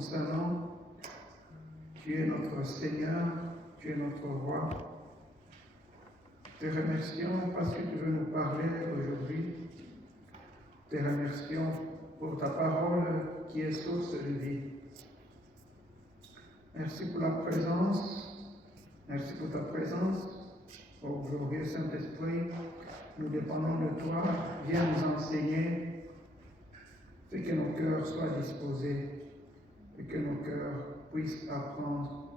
concernant. Tu es notre Seigneur, tu es notre Roi. Te remercions parce que tu veux nous parler aujourd'hui. Te remercions pour ta parole qui est source de vie. Merci pour la présence. Merci pour ta présence. Oh glorieux Saint-Esprit, nous dépendons de toi. Viens nous enseigner. Fais que nos cœurs soient disposés et que nos cœurs puissent apprendre.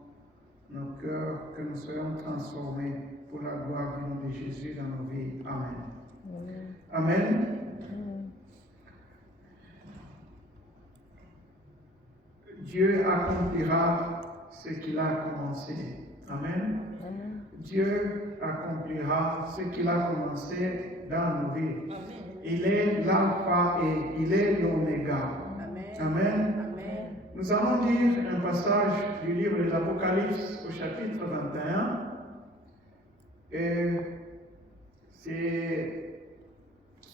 Nos cœurs, que nous soyons transformés pour la gloire du nom de Jésus dans nos vies. Amen. Amen. Dieu accomplira ce qu'il a commencé. Amen. Dieu accomplira ce qu'il a commencé dans nos vies. Amen. Il est l'alpha et il est l'oméga. Amen. Nous allons lire un passage du livre de l'Apocalypse au chapitre 21. Et c'est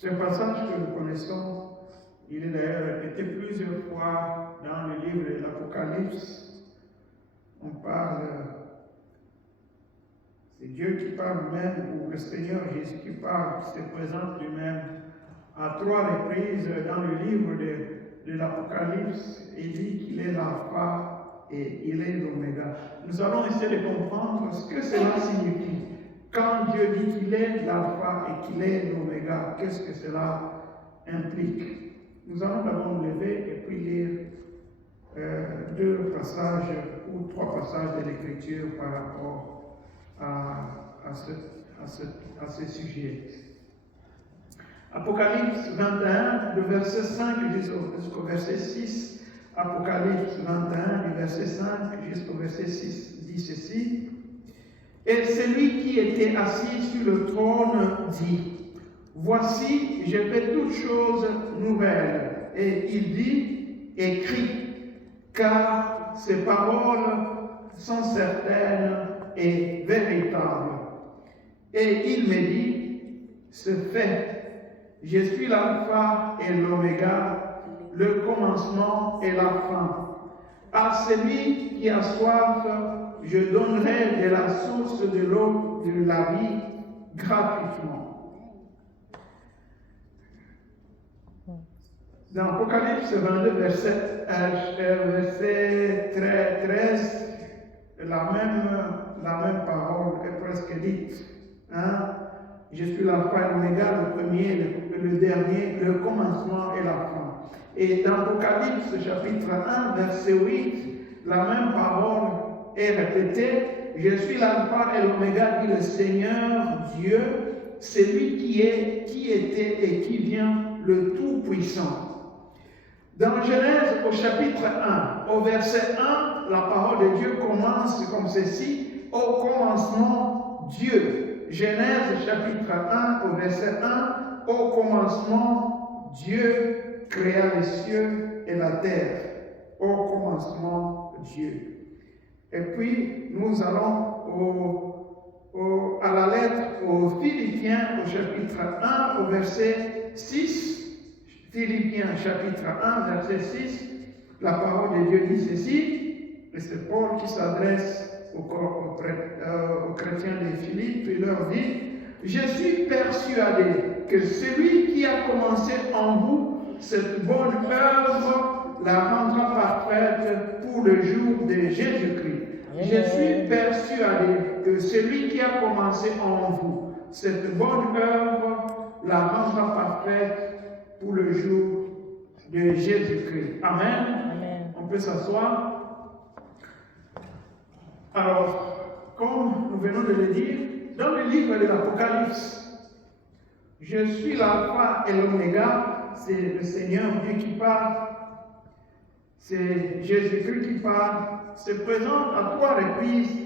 un passage que nous connaissons. Il est d'ailleurs été plusieurs fois dans le livre de l'Apocalypse. On parle, c'est Dieu qui parle lui-même, ou le Seigneur Jésus qui parle, qui se présente lui-même à 3 reprises dans le livre de l'Apocalypse. Il dit qu'il est l'alpha et il est l'oméga. Nous allons essayer de comprendre ce que cela signifie. Quand Dieu dit qu'il est l'alpha et qu'il est l'oméga, qu'est-ce que cela implique? Nous allons d'abord nous lever et puis lire 2 passages ou 3 passages de l'Écriture par rapport à ce sujet. Apocalypse 21, du verset 5 jusqu'au verset 6. Apocalypse 21, du verset 5 jusqu'au verset 6, dit ceci. Et celui qui était assis sur le trône dit, voici, je fais toutes choses nouvelles. Et il dit, écris, car ces paroles sont certaines et véritables. Et il me dit, c'est fait. Je suis l'alpha et l'oméga, le commencement et la fin. À celui qui a soif, je donnerai de la source de l'eau de la vie gratuitement. Dans Apocalypse 22, verset 13, la même parole est presque dite. Hein? Je suis l'alpha et l'oméga, le premier, le dernier, le commencement et la fin. Et dans Apocalypse chapitre 1, verset 8, la même parole est répétée. Je suis l'alpha et l'oméga, dit le Seigneur Dieu, celui qui est, qui était et qui vient, le Tout-Puissant. Dans Genèse au chapitre 1, au verset 1, la parole de Dieu commence comme ceci, au commencement Dieu. Genèse chapitre 1 au verset 1, au commencement Dieu créa les cieux et la terre. Au commencement Dieu. Et puis nous allons à la lettre aux Philippiens au chapitre 1 au verset 6. Philippiens chapitre 1 verset 6. La parole de Dieu dit ceci, et c'est Paul qui s'adresse aux chrétiens de Philippe, il leur dit, je suis persuadé que celui qui a commencé en vous cette bonne œuvre la rendra parfaite pour le jour de Jésus-Christ. Je suis persuadé que celui qui a commencé en vous cette bonne œuvre la rendra parfaite pour le jour de Jésus-Christ. Amen. Amen. On peut s'asseoir. Alors, comme nous venons de le dire, dans le livre de l'Apocalypse, je suis l'alpha et l'oméga, c'est le Seigneur Dieu qui parle, c'est Jésus-Christ qui parle, se présente à 3 reprises,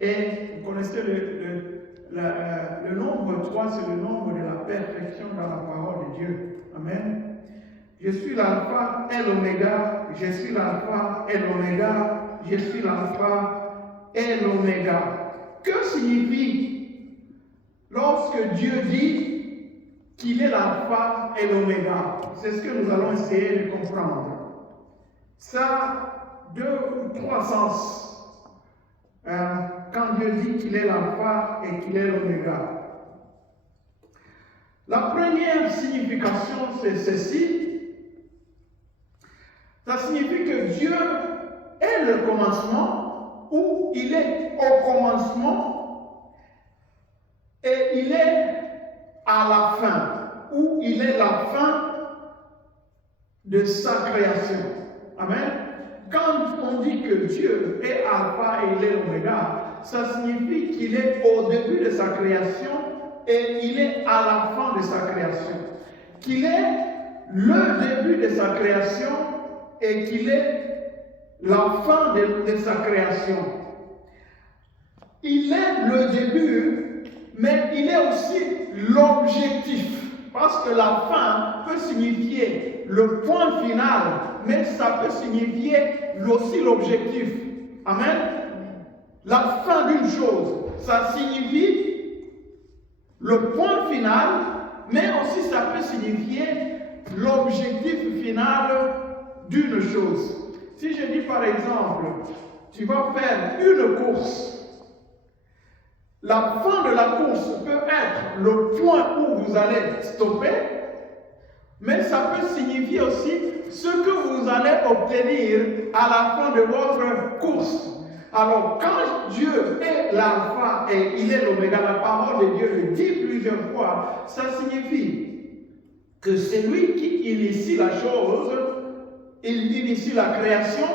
et vous connaissez le nombre 3, c'est le nombre de la perfection dans la parole de Dieu. Amen. Je suis l'alpha et l'oméga, je suis l'alpha et l'oméga, je suis l'alpha et l'oméga. Que signifie lorsque Dieu dit qu'il est l'alpha et l'oméga? C'est ce que nous allons essayer de comprendre. Ça, 2 ou 3 sens quand Dieu dit qu'il est l'alpha et qu'il est l'oméga. La première signification, c'est ceci. Ça signifie que Dieu est le commencement, ou il est au commencement, et il est à la fin, ou il est la fin de sa création. Amen. Quand on dit que Dieu est alpha et il est oméga, ça signifie qu'il est au début de sa création et il est à la fin de sa création. Qu'il est le début de sa création et qu'il est la fin de sa création. Il est le début, mais il est aussi l'objectif. Parce que la fin peut signifier le point final, mais ça peut signifier aussi l'objectif. Amen. La fin d'une chose, ça signifie le point final, mais aussi ça peut signifier l'objectif final d'une chose. Si je dis par exemple, tu vas faire une course, la fin de la course peut être le point où vous allez stopper, mais ça peut signifier aussi ce que vous allez obtenir à la fin de votre course. Alors, quand Dieu est l'alpha et il est l'oméga, la parole de Dieu le dit plusieurs fois, ça signifie que c'est lui qui initie la chose, il initie la création,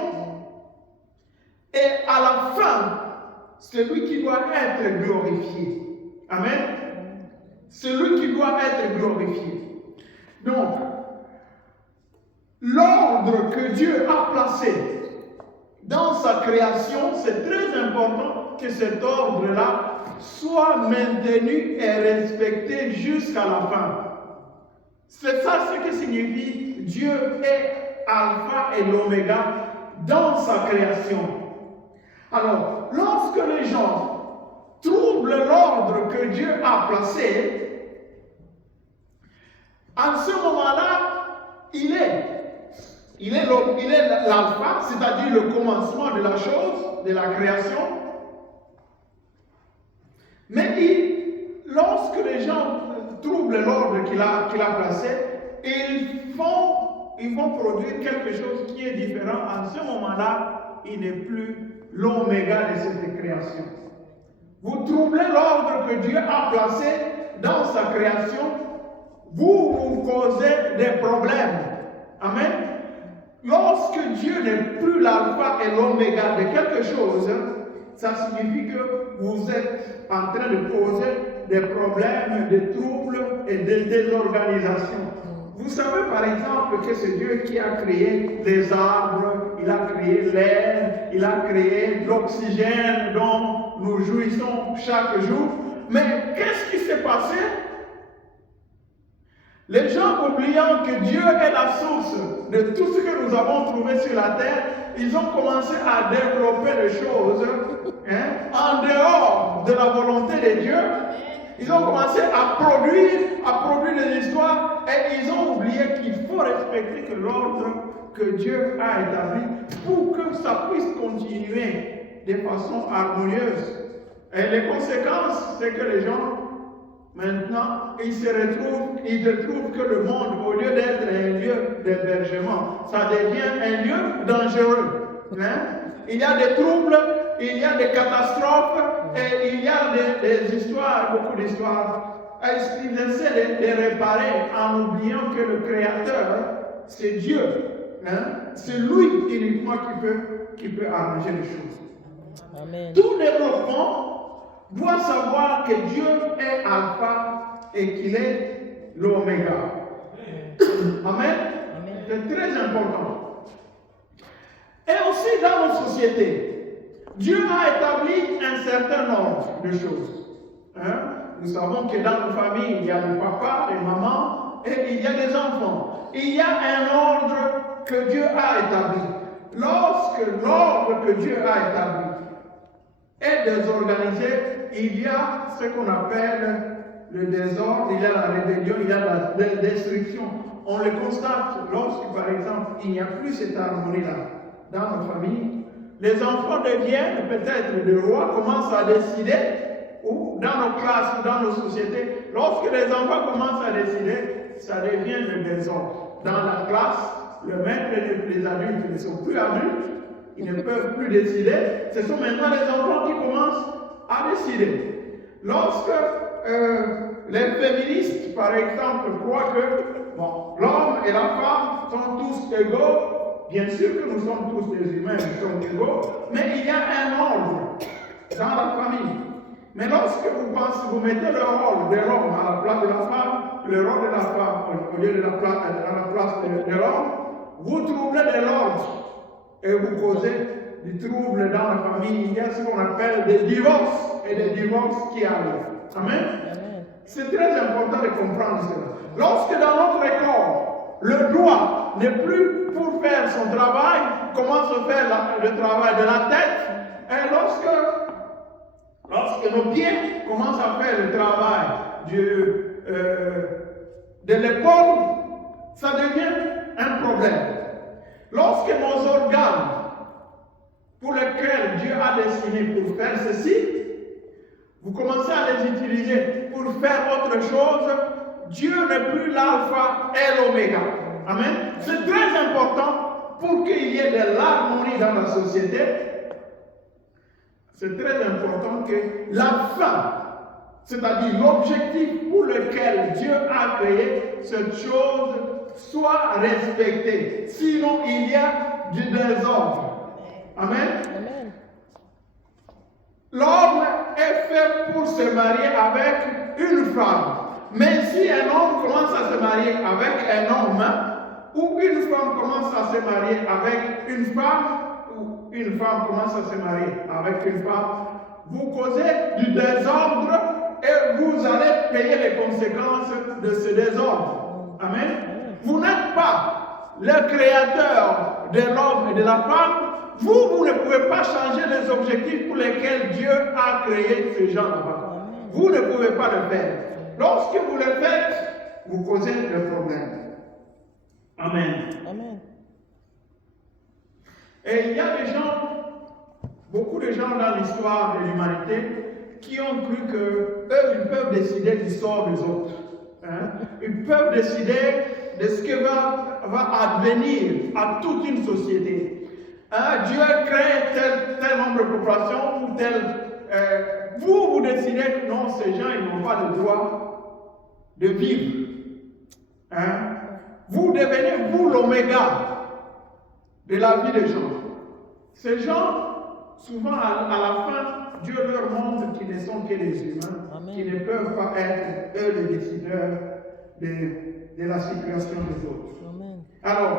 et à la fin, c'est lui qui doit être glorifié. Amen. C'est lui qui doit être glorifié. Donc, l'ordre que Dieu a placé dans sa création, c'est très important que cet ordre-là soit maintenu et respecté jusqu'à la fin. C'est ça ce que signifie Dieu est alpha et l'oméga dans sa création. Alors, lorsque les gens troublent l'ordre que Dieu a placé, à ce moment-là, il est l'alpha, c'est-à-dire le commencement de la chose, de la création. Mais lorsque les gens troublent l'ordre qu'il a placé, ils vont produire quelque chose qui est différent. À ce moment-là, il n'est plus l'oméga de cette création. Vous troublez l'ordre que Dieu a placé dans sa création, vous causez des problèmes. Amen. Lorsque Dieu n'est plus l'alpha et l'oméga de quelque chose, ça signifie que vous êtes en train de causer des problèmes, des troubles et des désorganisations. Vous savez par exemple que c'est Dieu qui a créé les arbres, il a créé l'air, il a créé l'oxygène dont nous jouissons chaque jour. Mais qu'est-ce qui s'est passé? Les gens, oubliant que Dieu est la source de tout ce que nous avons trouvé sur la terre, ils ont commencé à développer des choses en dehors de la volonté de Dieu. Ils ont commencé à produire des histoires et ils ont oublié qu'il faut respecter que l'ordre que Dieu a établi pour que ça puisse continuer de façon harmonieuse. Et les conséquences, c'est que les gens, maintenant, ils retrouvent que le monde, au lieu d'être un lieu d'hébergement, ça devient un lieu dangereux. Il y a des troubles, il y a des catastrophes, et il y a des histoires, beaucoup d'histoires. Ils essaient de réparer en oubliant que le Créateur, c'est Dieu. C'est lui uniquement qui peut arranger les choses. Amen. Tout développement doit savoir que Dieu est alpha et qu'il est l'oméga. Amen. C'est très important. Et aussi dans nos sociétés, Dieu a établi un certain ordre de choses. Nous savons que dans nos familles, il y a des papas, des mamans et il y a des enfants. Il y a un ordre que Dieu a établi. Lorsque l'ordre que Dieu a établi est désorganisé, il y a ce qu'on appelle le désordre, il y a la rébellion, il y a la destruction. On le constate lorsque, par exemple, il n'y a plus cette harmonie-là dans nos familles, les enfants deviennent peut-être des rois, commencent à décider, ou dans nos classes ou dans nos sociétés, lorsque les enfants commencent à décider, ça devient le désordre. Dans la classe, le maître et les adultes ne sont plus adultes, ils ne peuvent plus décider, ce sont maintenant les enfants qui commencent à décider. Lorsque les féministes, par exemple, croient que l'homme et la femme sont tous égaux, bien sûr que nous sommes tous des humains, nous sommes égaux, mais il y a un ordre dans la famille. Mais lorsque vous mettez le rôle de l'homme à la place de la femme, le rôle de la femme au lieu de la place de l'homme, vous troublez de l'ordre et vous causez du trouble dans la famille. Il y a ce qu'on appelle des divorces et des divorces qui arrivent. Amen. C'est très important de comprendre cela. Lorsque dans notre corps, le doigt n'est plus pour faire son travail, comment se fait le travail de la tête, et lorsque nos pieds commencent à faire le travail de l'épaule, ça devient un problème. Lorsque nos organes, pour lesquels Dieu a destiné pour faire ceci, vous commencez à les utiliser pour faire autre chose, Dieu n'est plus l'alpha et l'oméga. Amen. C'est très important pour qu'il y ait de l'harmonie dans la société. C'est très important que la fin, c'est-à-dire l'objectif pour lequel Dieu a créé cette chose, soit respecté. Sinon, il y a du désordre. Amen. Amen. L'homme est fait pour se marier avec une femme. Mais si un homme commence à se marier avec un homme, ou une femme commence à se marier avec une femme, ou une femme commence à se marier avec une femme, vous causez du désordre et vous allez payer les conséquences de ce désordre. Amen. Vous n'êtes pas le créateur de l'homme et de la femme. Vous ne pouvez pas changer les objectifs pour lesquels Dieu a créé ces gens-là. Vous ne pouvez pas le faire. Lorsque vous le faites, vous causez le problème. Amen. Amen. Et il y a des gens, beaucoup de gens dans l'histoire de l'humanité, qui ont cru qu'eux, ils peuvent décider du sort des autres. Hein? Ils peuvent décider de ce que va advenir à toute une société. Hein? Dieu crée tel nombre de populations ou tel... vous décidez que non, ces gens, ils n'ont pas le droit de vivre. Hein? Vous devenez, vous, l'oméga de la vie des gens. Ces gens, souvent, à la fin, Dieu leur montre qu'ils ne sont que des humains, Amen. qui ne peuvent pas être, eux, les décideurs de la situation des autres. Amen. Alors,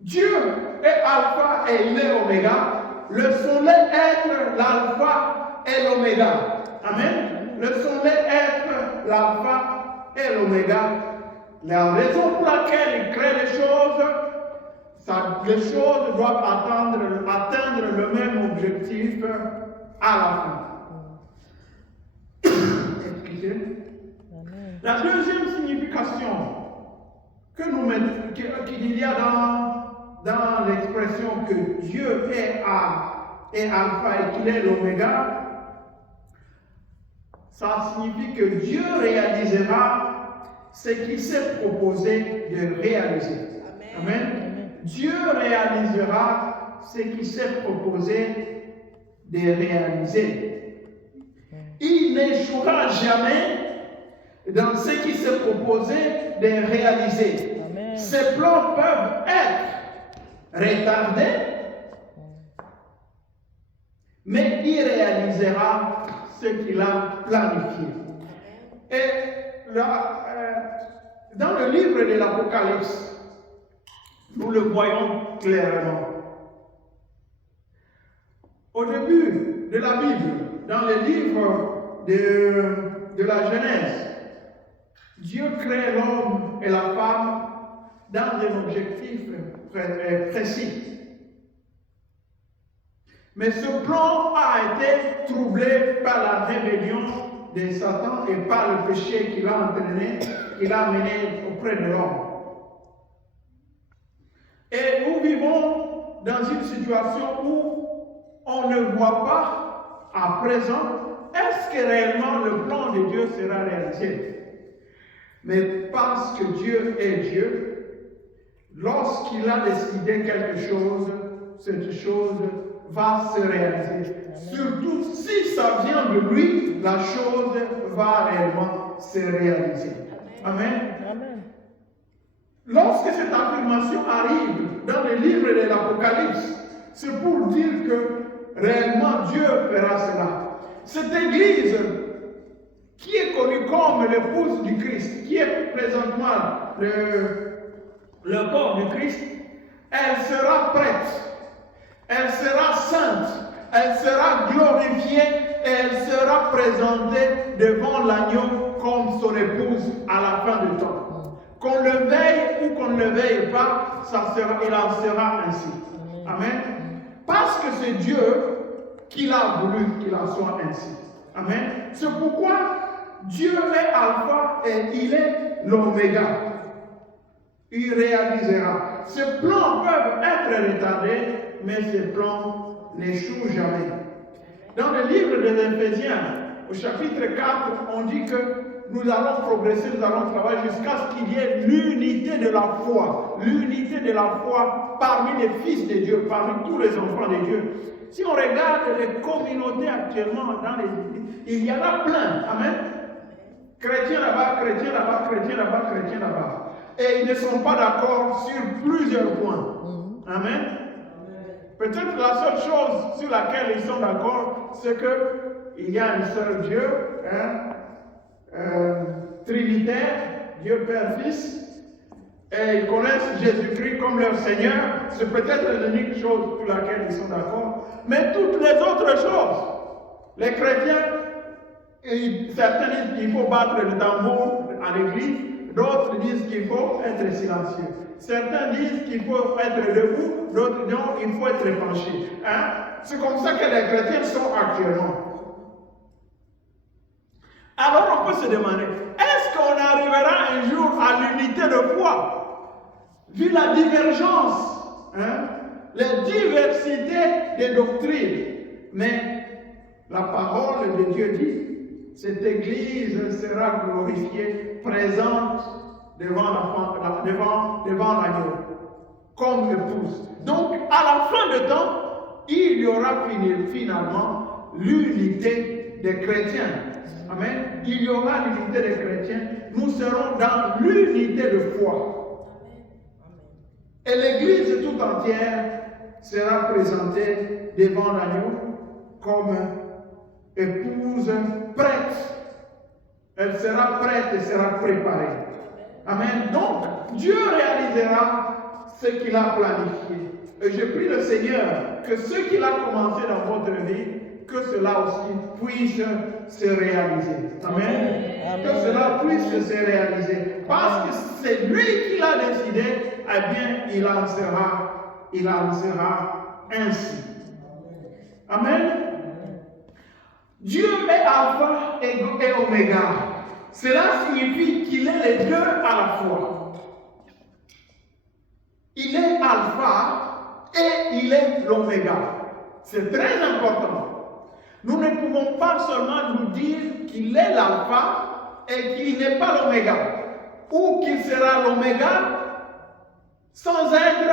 Dieu est alpha et il est oméga. Le soleil être l'alpha et l'oméga. Amen. Le soleil être l'alpha et l'oméga. La raison pour laquelle il crée les choses, les choses doivent atteindre le même objectif à la fin. Excusez. Amen. La deuxième signification qu'il y a dans l'expression que Dieu est alpha et qu'il est l'oméga, ça signifie que Dieu réalisera ce qu'il s'est proposé de réaliser. Amen. Amen. Dieu réalisera ce qu'il s'est proposé de réaliser. Il n'échouera jamais dans ce qu'il s'est proposé de réaliser. Amen. Ses plans peuvent être retardés, mais il réalisera ce qu'il a planifié. Et là, dans le livre de l'Apocalypse, nous le voyons clairement. Au début de la Bible, dans le livre de la Genèse, Dieu crée l'homme et la femme dans un objectif précis. Mais ce plan a été troublé par la rébellion de Satan et par le péché qu'il a entraîné, qu'il a mené auprès de l'homme. Et nous vivons vivons dans une situation où on ne voit pas à présent, est-ce que réellement le plan de Dieu sera réalisé? Mais parce que Dieu est Dieu, lorsqu'il a décidé quelque chose, cette chose va se réaliser. Surtout si ça vient de lui, la chose va réellement se réaliser. Amen. Amen. Lorsque cette affirmation arrive dans le livre de l'Apocalypse, c'est pour dire que réellement Dieu fera cela. Cette église qui est connue comme l'épouse du Christ, qui est présentement le corps du Christ, elle sera prête, elle sera sainte, elle sera glorifiée et elle sera présentée devant l'agneau comme son épouse à la fin du temps. Qu'on le veille ou qu'on ne le veille pas, il en sera ainsi. Amen. Parce que c'est Dieu qui l'a voulu qu'il en soit ainsi. Amen. C'est pourquoi Dieu est Alpha et il est l'Oméga. Il réalisera. Ces plans peuvent être retardés, mais ces plans n'échouent jamais. Dans le livre des Éphésiens, au chapitre 4, on dit que nous allons progresser, nous allons travailler jusqu'à ce qu'il y ait l'unité de la foi. L'unité de la foi parmi les fils de Dieu, parmi tous les enfants de Dieu. Si on regarde les communautés actuellement dans les églises, il y en a plein. Amen. Chrétiens là-bas, chrétiens là-bas, chrétiens là-bas, chrétiens là-bas. Et ils ne sont pas d'accord sur plusieurs points. Amen. Peut-être la seule chose sur laquelle ils sont d'accord, c'est qu'il y a un seul Dieu, trinitaire, Dieu Père, Fils, et ils connaissent Jésus-Christ comme leur Seigneur. C'est peut-être l'unique chose sur laquelle ils sont d'accord. Mais toutes les autres choses, les chrétiens, certains disent qu'il faut battre le tambour à l'église, d'autres disent qu'il faut être silencieux. Certains disent qu'il faut être debout, d'autres disent qu'il faut être penché. C'est comme ça que les chrétiens sont actuellement. Alors on peut se demander, est-ce qu'on arrivera un jour à l'unité de foi? Vu la divergence, la diversité des doctrines. Mais la parole de Dieu dit, cette église sera glorifiée, présente devant l'agneau, comme épouse. Donc, à la fin de temps, il y aura finalement l'unité des chrétiens. Amen. Il y aura l'unité des chrétiens. Nous serons dans l'unité de foi. Et l'église tout entière sera présentée devant l'agneau comme épouse prête. Elle sera prête et sera préparée. Amen. Donc, Dieu réalisera ce qu'il a planifié. Et je prie le Seigneur que ce qu'il a commencé dans votre vie, que cela aussi puisse se réaliser. Amen. Amen. Que cela puisse se réaliser. Parce que c'est lui qui l'a décidé, eh bien, il en sera ainsi. Amen. Dieu est Alpha et Oméga. Cela signifie qu'il est les deux à la fois. Il est Alpha et il est l'Oméga. C'est très important. Nous ne pouvons pas seulement nous dire qu'il est l'Alpha et qu'il n'est pas l'Oméga. Ou qu'il sera l'Oméga sans être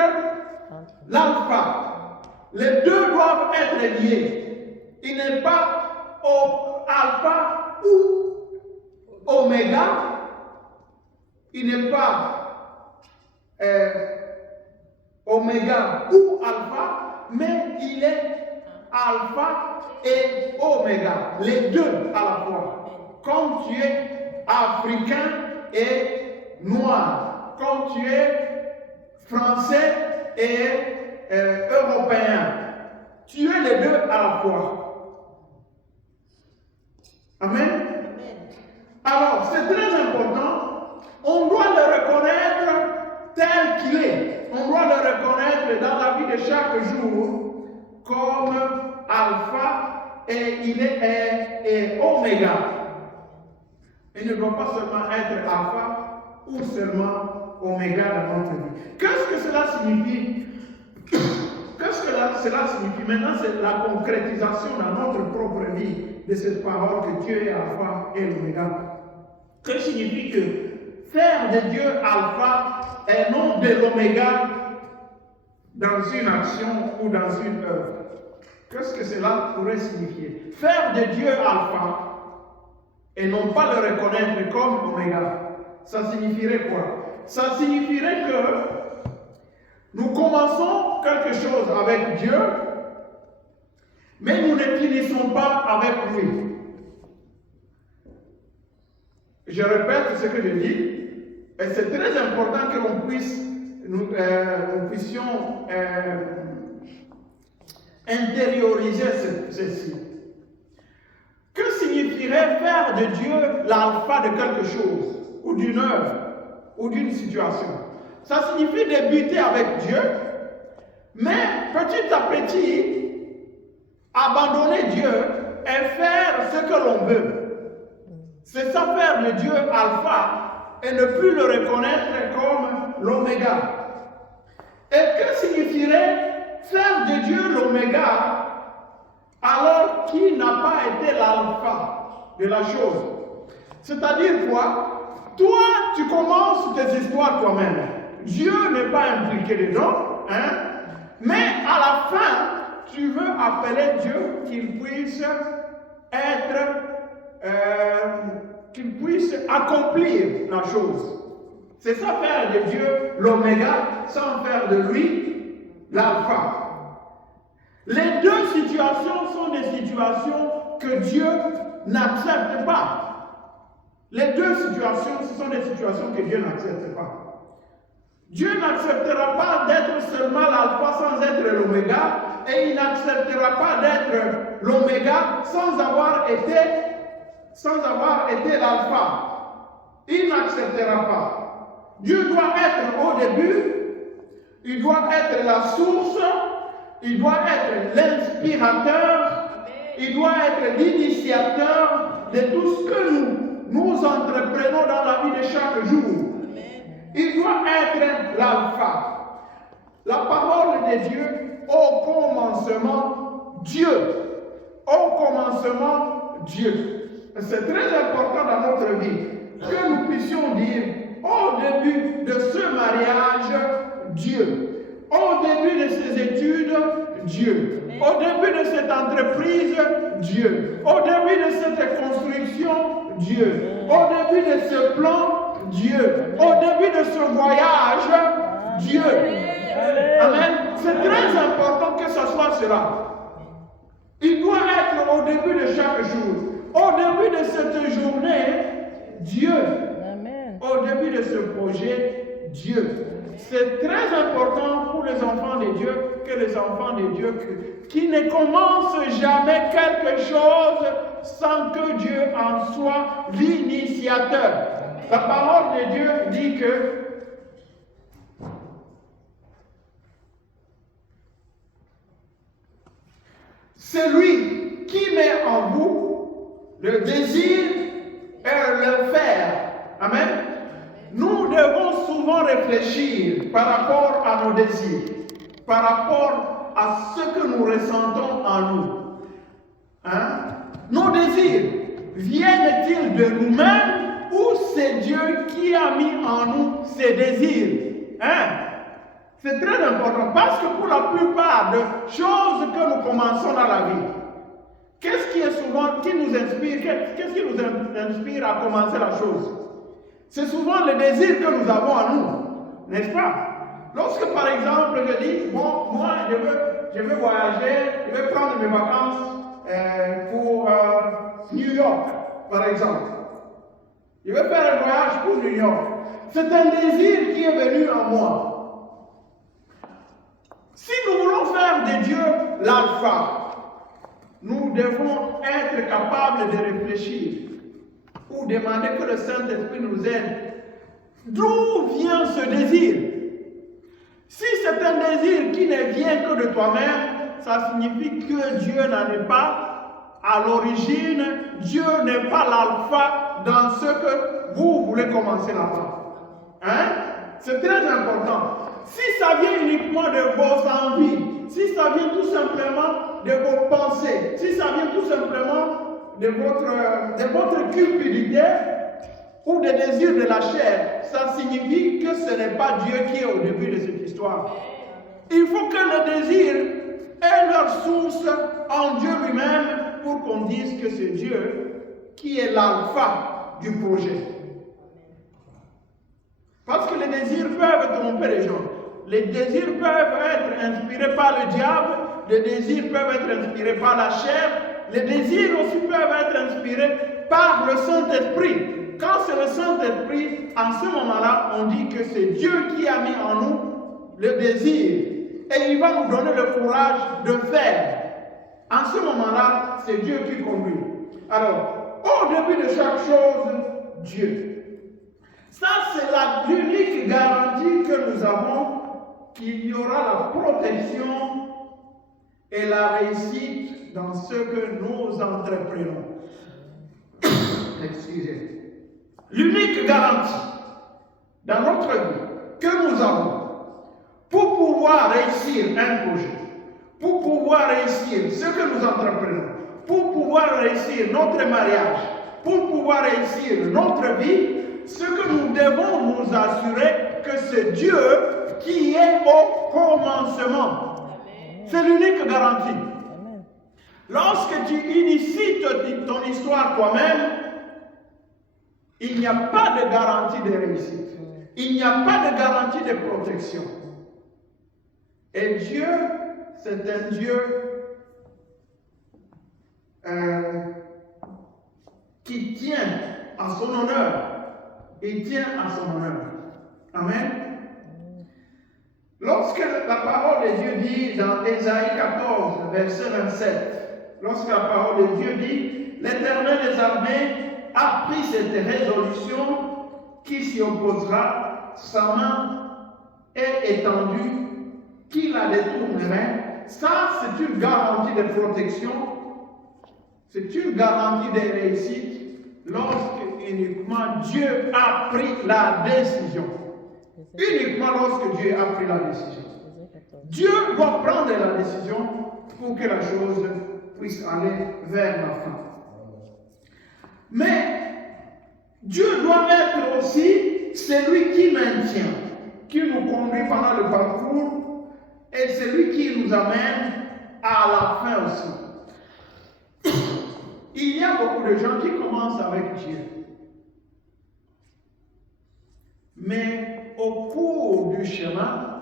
l'Alpha. Les deux doivent être liés. Il n'est pas Alpha ou Oméga. Il n'est pas Oméga ou Alpha, mais il est Alpha et Oméga, les deux à la fois. Comme tu es africain et noir, comme tu es français et européen, tu es les deux à la fois. Amen. Alors, c'est très important. On doit le reconnaître tel qu'il est. On doit le reconnaître dans la vie de chaque jour comme Alpha et il est Oméga. Il ne doit pas seulement être Alpha ou seulement Oméga dans notre vie. Qu'est-ce que cela signifie? Qu'est-ce que cela signifie? Maintenant, c'est la concrétisation dans notre propre vie de cette parole que Dieu est Alpha et l'Oméga. Que signifie que faire de Dieu Alpha et non de l'Oméga dans une action ou dans une œuvre? Qu'est-ce que cela pourrait signifier? Faire de Dieu Alpha et non pas le reconnaître comme Oméga, ça signifierait quoi? Ça signifierait que nous commençons quelque chose avec Dieu, mais nous ne finissons pas avec lui. Je répète ce que je dis, et c'est très important que l'on puisse, nous puissions intérioriser ceci. Que signifierait faire de Dieu l'alpha de quelque chose, ou d'une œuvre, ou d'une situation? Ça signifie débuter avec Dieu, mais petit à petit, abandonner Dieu et faire ce que l'on veut. C'est ça, faire de Dieu Alpha et ne plus le reconnaître comme l'Oméga. Et que signifierait faire de Dieu l'Oméga alors qu'il n'a pas été l'Alpha de la chose? C'est-à-dire quoi? Toi, tu commences tes histoires toi-même. Dieu n'est pas impliqué dedans, hein? Mais à la fin, tu veux appeler Dieu qu'il puisse qu'il puisse accomplir la chose. C'est ça, faire de Dieu l'Oméga sans faire de lui l'Alpha. Les deux situations sont des situations que Dieu n'accepte pas. Les deux situations, ce sont des situations que Dieu n'accepte pas. Dieu n'acceptera pas d'être seulement l'alpha sans être l'oméga, et il n'acceptera pas d'être l'oméga sans avoir été l'alpha. Il n'acceptera pas. Dieu doit être au début, il doit être la source, il doit être l'inspirateur, il doit être l'initiateur de tout ce que nous entreprenons dans la vie de chaque jour. Il doit être l'alpha. La parole de Dieu, au commencement, Dieu. Au commencement, Dieu. C'est très important dans notre vie que nous puissions dire, au début de ce mariage, Dieu. Au début de ces études, Dieu. Au début de cette entreprise, Dieu. Au début de cette construction, Dieu. Au début de ce plan, Dieu. Au début de ce voyage, Dieu. Amen. C'est très important que ce soit cela. Il doit être au début de chaque jour. Au début de cette journée, Dieu. Amen. Au début de ce projet, Dieu. C'est très important pour les enfants de Dieu que les enfants de Dieu qui ne commencent jamais quelque chose sans que Dieu en soit l'initiateur. La parole de Dieu dit que c'est lui qui met en vous le désir et le faire. Amen. Nous devons souvent réfléchir par rapport à nos désirs, par rapport à ce que nous ressentons en nous. Hein? Nos désirs viennent-ils de nous-mêmes ou c'est Dieu qui a mis en nous ces désirs? Hein? C'est très important parce que pour la plupart de choses que nous commençons dans la vie, qu'est-ce qui nous inspire? Qu'est-ce qui nous inspire à commencer la chose? C'est souvent le désir que nous avons en nous, n'est-ce pas? Lorsque par exemple je dis, bon, moi je veux voyager, je vais prendre mes vacances pour New York, par exemple. Je vais faire un voyage pour New York. C'est un désir qui est venu en moi. Si nous voulons faire de Dieu l'alpha, nous devons être capables de réfléchir ou demander que le Saint-Esprit nous aide. D'où vient ce désir? Si c'est un désir qui ne vient que de toi-même, ça signifie que Dieu n'en est pas à l'origine. Dieu n'est pas l'alpha dans ce que vous voulez commencer là-bas. Hein? C'est très important. Si ça vient uniquement de vos envies, si ça vient tout simplement de vos pensées, si ça vient tout simplement de votre cupidité ou des désirs de la chair, ça signifie que ce n'est pas Dieu qui est au début de cette histoire. Il faut que le désir ait leur source en Dieu lui-même pour qu'on dise que c'est Dieu qui est l'alpha du projet. Parce que les désirs peuvent tromper les gens. Les désirs peuvent être inspirés par le diable, les désirs peuvent être inspirés par la chair, les désirs aussi peuvent être inspirés par le Saint-Esprit. Quand c'est le Saint-Esprit, en ce moment-là, on dit que c'est Dieu qui a mis en nous le désir. Et il va nous donner le courage de faire. En ce moment-là, c'est Dieu qui conduit. Alors, au début de chaque chose, Dieu. Ça, c'est l'unique garantie que nous avons qu'il y aura la protection et la réussite dans ce que nous entreprenons. Excusez. L'unique garantie dans notre vie que nous avons pour pouvoir réussir un projet, pour pouvoir réussir ce que nous entreprenons, pour pouvoir réussir notre mariage, pour pouvoir réussir notre vie, ce que nous devons nous assurer que c'est Dieu qui est au commencement. C'est l'unique garantie. Lorsque tu inities ton histoire toi-même, il n'y a pas de garantie de réussite. Il n'y a pas de garantie de protection. Et Dieu, c'est un Dieu qui tient à son honneur. Il tient à son honneur. Amen. Lorsque la parole de Dieu dit dans Ésaïe 14, verset 27, lorsque la parole de Dieu dit, l'Éternel des armées a pris cette résolution, qui s'y opposera, sa main est étendue, qui la détournerait. Ça, c'est une garantie de protection, c'est une garantie de réussite lorsque uniquement Dieu a pris la décision. Uniquement lorsque Dieu a pris la décision. Dieu doit prendre la décision pour que la chose puisse aller vers la fin. Mais Dieu doit être aussi celui qui maintient, qui nous conduit pendant le parcours et celui qui nous amène à la fin aussi. Il y a beaucoup de gens qui commencent avec Dieu. Mais au cours du chemin,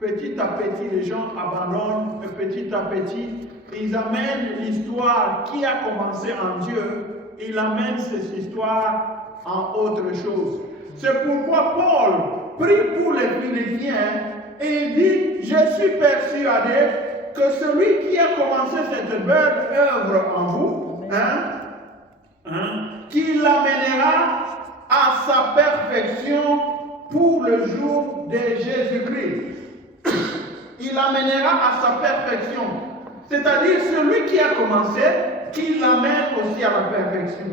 petit à petit, les gens abandonnent, et petit à petit, ils amènent l'histoire qui a commencé en Dieu, ils amènent cette histoire en autre chose. C'est pourquoi Paul prie pour les Philippiens et il dit, je suis persuadé que celui qui a commencé cette belle œuvre en vous, qui l'amènera à sa perfection pour le jour de Jésus-Christ. Il l'amènera à sa perfection. C'est-à-dire celui qui a commencé, qui l'amène aussi à la perfection.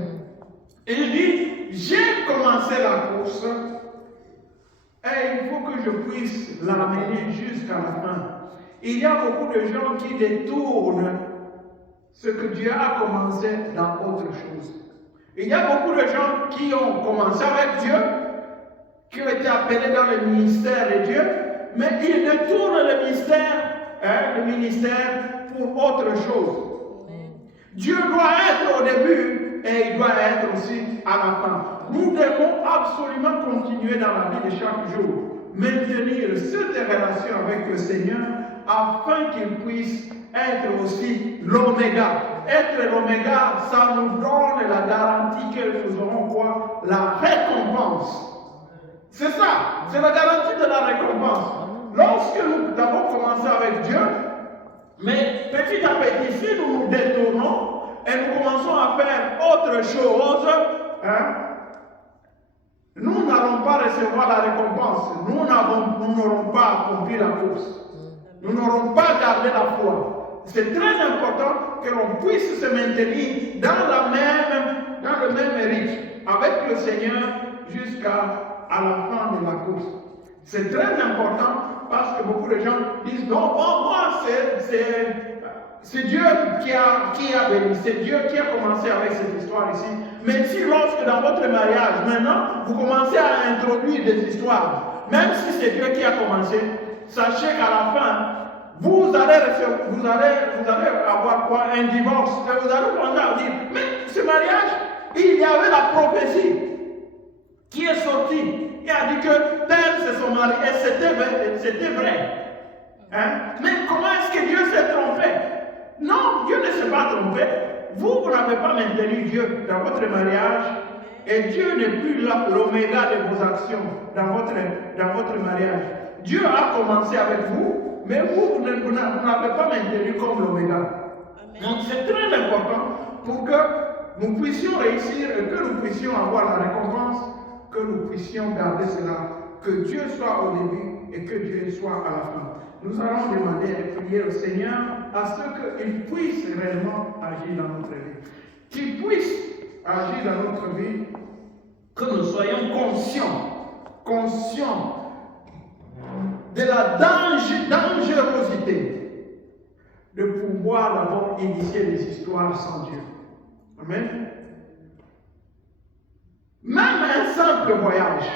Et il dit, j'ai commencé la course et il faut que je puisse l'amener jusqu'à la fin. Il y a beaucoup de gens qui détournent ce que Dieu a commencé dans autre chose. Il y a beaucoup de gens qui ont commencé avec Dieu, qui ont été appelés dans le ministère de Dieu, mais ils détournent le ministère pour autre chose. Dieu doit être au début et il doit être aussi à la fin. Nous devons absolument continuer dans la vie de chaque jour, maintenir cette relation avec le Seigneur afin qu'il puisse être aussi l'oméga. Être l'oméga, ça nous donne la garantie que nous aurons quoi? La récompense. C'est ça, c'est la garantie de la récompense. Lorsque nous avons commencé avec Dieu, mais petit à petit, si nous nous détournons et nous commençons à faire autre chose, nous n'allons pas recevoir la récompense. Nous n'aurons pas accompli la course. Nous n'aurons pas gardé la foi. C'est très important que l'on puisse se maintenir dans le même rythme avec le Seigneur jusqu'à la fin de la course. C'est très important parce que beaucoup de gens disent non, moi c'est Dieu qui a béni, c'est Dieu qui a commencé avec cette histoire ici. Mais si lorsque dans votre mariage, maintenant, vous commencez à introduire des histoires, même si c'est Dieu qui a commencé, sachez qu'à la fin, vous allez avoir quoi? Un divorce. Et vous allez commencer à dire, mais ce mariage, il y avait la prophétie qui est sortie. Il a dit que tel c'est son mari. Et c'était vrai. Hein? Mais comment est-ce que Dieu s'est trompé? Non, Dieu ne s'est pas trompé. Vous n'avez pas maintenu Dieu dans votre mariage. Et Dieu n'est plus l'oméga de vos actions dans votre mariage. Dieu a commencé avec vous, mais vous n'avez pas maintenu comme l'oméga. Donc c'est très important pour que nous puissions réussir et que nous puissions avoir la récompense, que nous puissions garder cela, que Dieu soit au début et que Dieu soit à la fin. Nous allons demander et prier au Seigneur à ce qu'il puisse réellement agir dans notre vie. Qu'il puisse agir dans notre vie, que nous soyons conscients de la dangerosité de pouvoir d'abord initier des histoires sans Dieu. Amen. Même un simple voyage,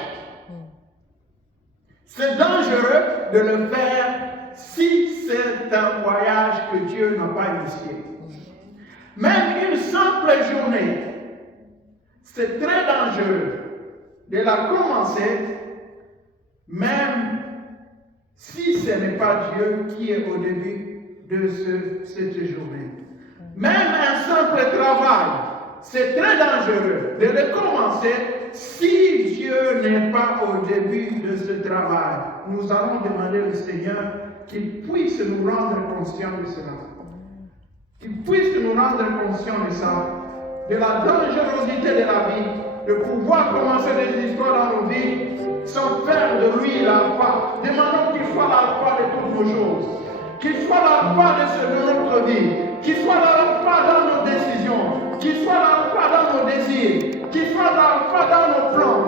c'est dangereux de le faire si c'est un voyage que Dieu n'a pas initié. Même une simple journée, c'est très dangereux de la commencer, même si ce n'est pas Dieu qui est au début de cette journée. Même un simple travail, c'est très dangereux de le commencer si Dieu n'est pas au début de ce travail. Nous allons demander au Seigneur qu'il puisse nous rendre conscients de cela. Qu'il puisse nous rendre conscients de ça, de la dangerosité de la vie, de pouvoir commencer des histoires dans nos vies sans faire de lui l'alpha. Demandons qu'il soit l'alpha de toutes nos choses, qu'il soit l'alpha de notre vie, qu'il soit l'alpha dans nos décisions, qu'il soit l'alpha dans nos désirs, qu'il soit l'alpha dans nos plans,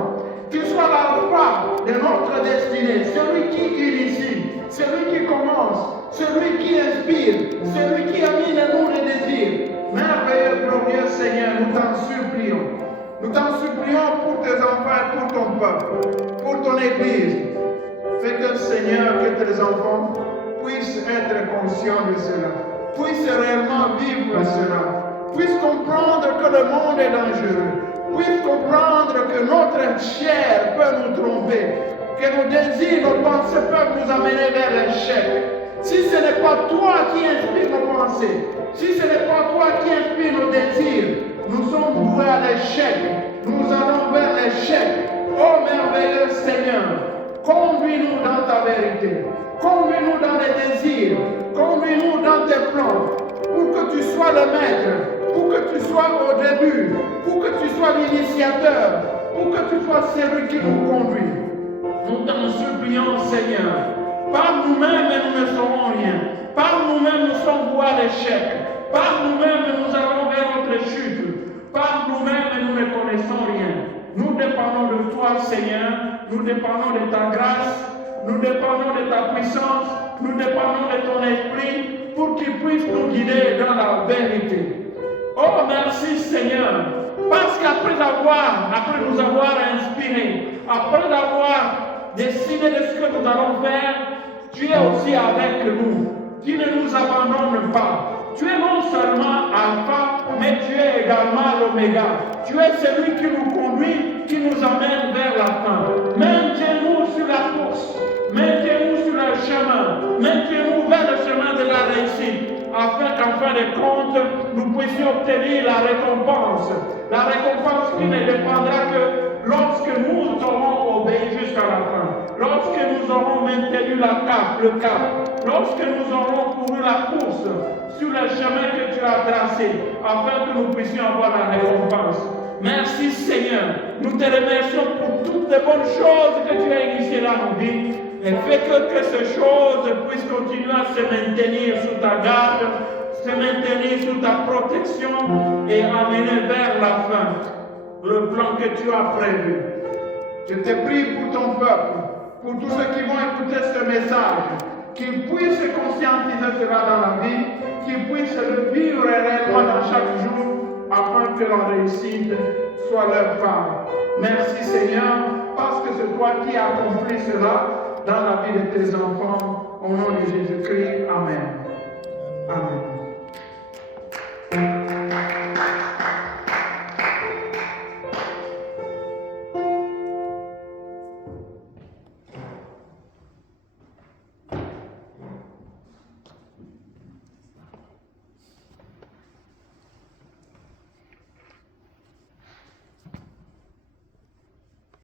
qu'il soit l'alpha de notre destinée, celui qui initie, celui qui commence, celui qui inspire, celui qui amène à nous les désirs. Merveilleux, glorieux Seigneur, nous t'en supplions. Nous t'en supplions pour tes enfants et pour ton peuple, pour ton Église. Fais que Seigneur, que tes enfants puissent être conscients de cela, puissent réellement vivre cela, puissent comprendre que le monde est dangereux, puissent comprendre que notre chair peut nous tromper, que nos désirs, nos pensées peuvent nous amener vers l'échec. Si ce n'est pas toi qui inspire nos pensées, si ce n'est pas toi qui inspire nos désirs, nous sommes voués à l'échec. Nous allons vers l'échec. Oh merveilleux Seigneur, conduis-nous dans ta vérité. Conduis-nous dans les désirs. Conduis-nous dans tes plans. Pour que tu sois le maître. Pour que tu sois au début. Pour que tu sois l'initiateur. Pour que tu sois celui qui nous conduit. Nous t'en supplions Seigneur. Par nous-mêmes, nous ne serons rien. Par nous-mêmes, nous sommes voués à l'échec. Par nous-mêmes, nous allons vers notre chute. Par nous-mêmes, nous ne connaissons rien. Nous dépendons de toi, Seigneur. Nous dépendons de ta grâce. Nous dépendons de ta puissance. Nous dépendons de ton esprit pour qu'il puisse nous guider dans la vérité. Oh, merci, Seigneur. Parce qu'après nous avoir inspirés, après avoir décidé de ce que nous allons faire, tu es aussi avec nous. Tu ne nous abandonnes pas. Tu es non seulement Alpha, mais tu es également l'Oméga. Tu es celui qui nous conduit, qui nous amène vers la fin. Maintiens-nous sur la course. Maintiens-nous sur le chemin. Maintiens-nous vers le chemin de la réussite. Afin qu'en fin de compte, nous puissions obtenir la récompense. La récompense qui ne dépendra que lorsque nous aurons obéi jusqu'à la fin. Lorsque nous aurons maintenu le cap. Lorsque nous aurons couru la course sur le chemin que tu as tracé, afin que nous puissions avoir la récompense. Merci Seigneur. Nous te remercions pour toutes les bonnes choses que tu as initiées dans nos vies. Et fais que ces choses puissent continuer à se maintenir sous ta garde, se maintenir sous ta protection et amener vers la fin le plan que tu as prévu. Je te prie pour ton peuple. pour tous ceux qui vont écouter ce message, qu'ils puissent conscientiser cela dans la vie, qu'ils puissent le vivre réellement dans chaque jour, afin que la réussite soit leur part. Merci Seigneur, parce que c'est toi qui as accompli cela dans la vie de tes enfants. Au nom de Jésus-Christ, Amen. Amen.